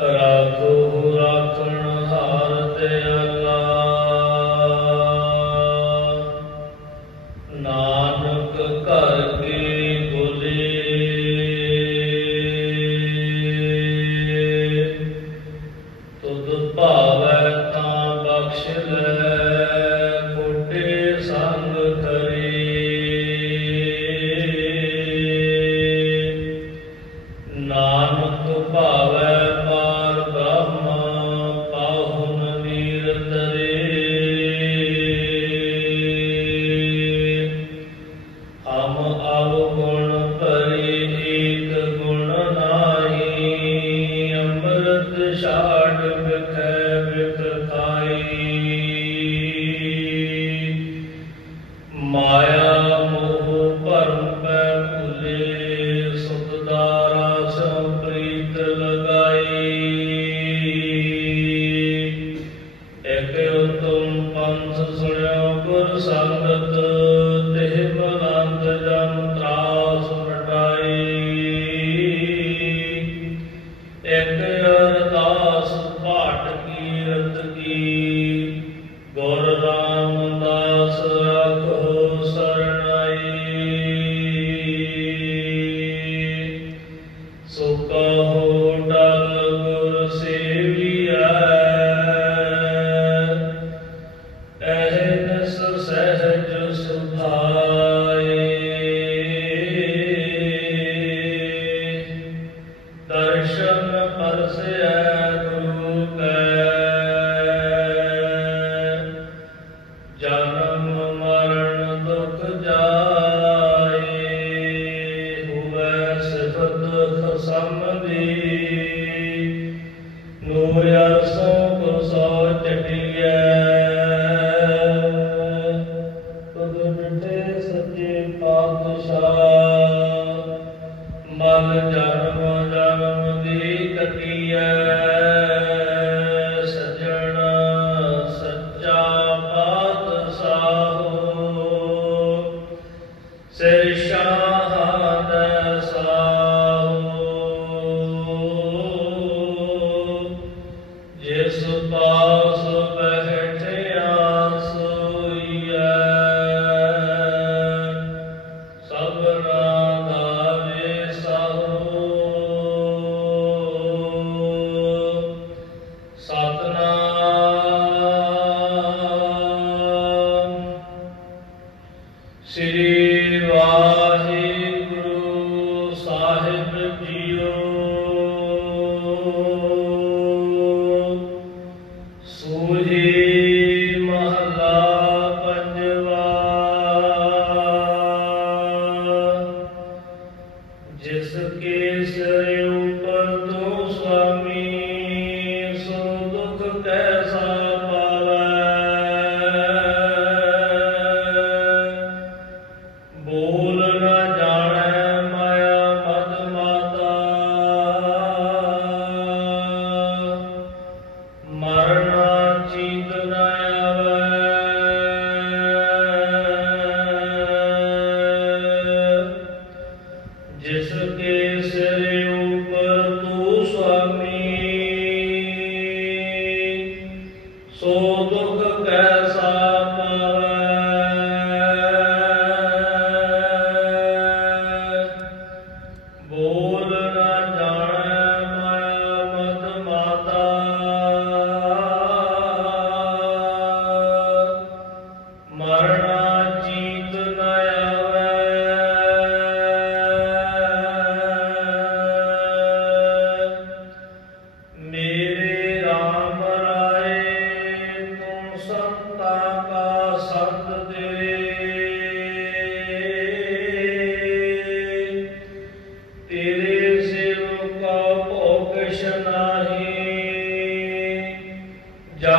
ਰਾਖੋ ਰਾਖਣ ਹਾਰ ਤੇ ਨਾਨਕ ਘਰ ਕੀ ਬੋਲੇ? ਤੁਧ ਭਾਵੈ ਤਾਂ ਬਖਸ਼ ਲੈ। 妈呀！ਦਰਸ਼ਨ ਪਰਸੈ ਸ੍ਰੀ Seigneur.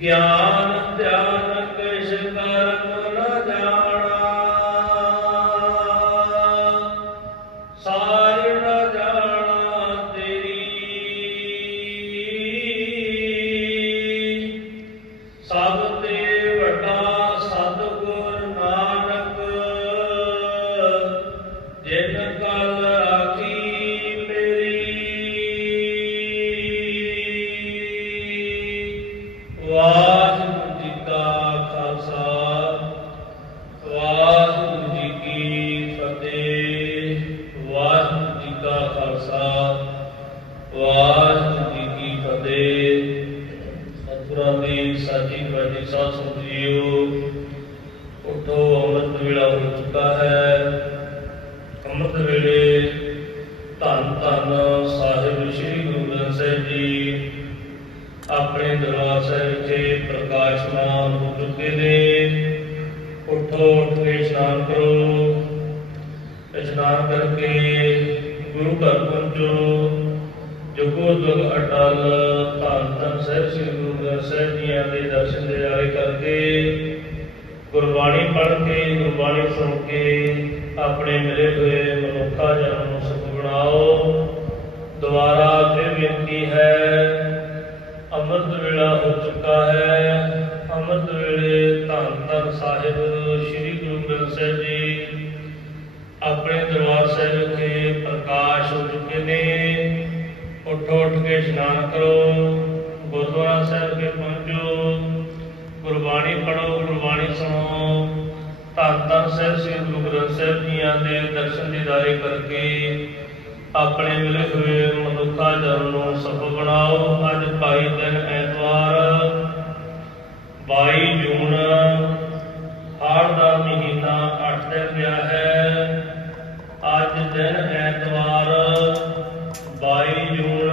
Yeah. ਸਾਜੀ ਬਾਜੀ ਸਾਧ ਸੰਗਤ ਜੀਓ। ਉਠੋ, ਅੰਮ੍ਰਿਤ ਵੇਲਾ ਹੋ ਚੁੱਕਾ ਹੈ। ਅੰਮ੍ਰਿਤ ਵੇਲੇ ਧੰਨ ਧੰਨ ਸਾਹਿਬ ਸ੍ਰੀ ਗੁਰੂ ਗ੍ਰੰਥ ਸਾਹਿਬ ਜੀ, ਆਪਣੇ ਦਰਬਾਰ ਸਾਹਿਬ ਵਿਖੇ ਪ੍ਰਕਾਸ਼ਮਾਨ ਹੋ ਚੁੱਕੇ ਨੇ। ਉਠੋ, ਉੱਠ ਕੇ ਇਸ਼ਨਾਨ ਕਰੋ। ਇਸ਼ਨਾਨ ਕਰਕੇ ਗੁਰੂ ਘਰ ਪਹੁੰਚੋ। ਜੁਗੋ ਜੁਗ ਅਟਲ, ਧੰਨ ਧੰਨ ਸਾਹਿਬ ਸ੍ਰੀ ਗੁਰੂ ਗ੍ਰੰਥ ਸਾਹਿਬ ਜੀਆਂ ਦੇ ਦਰਸ਼ਨ ਦਿਦਾਰੇ ਕਰਕੇ, ਗੁਰਬਾਣੀ ਪੜ੍ਹ ਕੇ, ਗੁਰਬਾਣੀ ਸੁਣ ਕੇ ਆਪਣੇ ਮਿਲੇ ਹੋਏ ਮਨੁੱਖਾ ਜਨਮ ਨੂੰ ਸੁਖ ਬਣਾਓ। ਦੁਬਾਰਾ ਫਿਰ ਬੇਨਤੀ ਹੈ, ਅੰਮ੍ਰਿਤ ਵੇਲਾ ਹੋ ਚੁੱਕਾ ਹੈ। ਅੰਮ੍ਰਿਤ ਵੇਲੇ ਧੰਨ ਧੰਨ ਸਾਹਿਬ ਸ੍ਰੀ ਗੁਰੂ ਗ੍ਰੰਥ ਸਾਹਿਬ ਜੀ, ਆਪਣੇ ਦਰਬਾਰ ਸਾਹਿਬ ਵਿਖੇ ਉੱਠੋ ਉੱਠ ਕੇ ਇਸ਼ਨਾਨ ਕਰੋ, ਗੁਰਦੁਆਰਾ ਸਾਹਿਬ ਕੇ ਪਹੁੰਚੋ, ਗੁਰਬਾਣੀ ਪੜੋ ਗੁਰਬਾਣੀ ਸੁਣੋ। ਧੰਨ ਧੰਨ ਸਾਹਿਬ ਸ੍ਰੀ ਗੁਰੂ ਗ੍ਰੰਥ ਸਾਹਿਬ ਜੀਆਂ ਦੇ ਦਰਸ਼ਨ ਦੀਦਾਰੇ ਕਰਕੇ ਆਪਣੇ ਮਿਲੇ ਹੋਏ ਮਨੁੱਖਾ ਜਨ ਨੂੰ ਸਫਲ ਬਣਾਓ। ਅੱਜ ਭਾਈ ਦਿਨ ਐਤਵਾਰ 22 ਜੂਨ, ਹਾੜ ਦਾ ਮਹੀਨਾ 8 ਦਿਨ ਗਿਆ ਹੈ। ਅੱਜ ਦਿਨ ਐਤਵਾਰ 22 ਜੂਨ,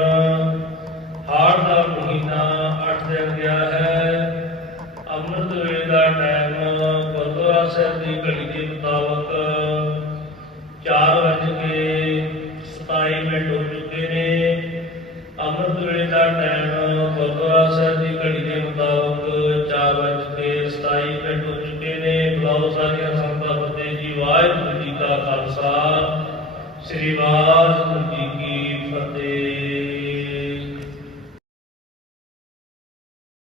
ਹਾੜ ਦਾ ਮਹੀਨਾ 8 ਦਿਨ ਗਿਆ ਹੈ। ਅੰਮ੍ਰਿਤ ਵੇਲੇ ਦਾ ਟਾਈਮ ਗੁਰਦੁਆਰਾ ਸਾਹਿਬ ਦੀ ਘੜੀ ਦੇ ਮੁਤਾਬਕ 4 ਵਜੇ ਕੇ 27 ਮਿੰਟ ਹੋ ਚੁੱਕੇ ਨੇ। ਅੰਮ੍ਰਿਤ ਵੇਲੇ ਦਾ ਟਾਈਮ ਗੁਰਦੁਆਰਾ ਸਾਹਿਬ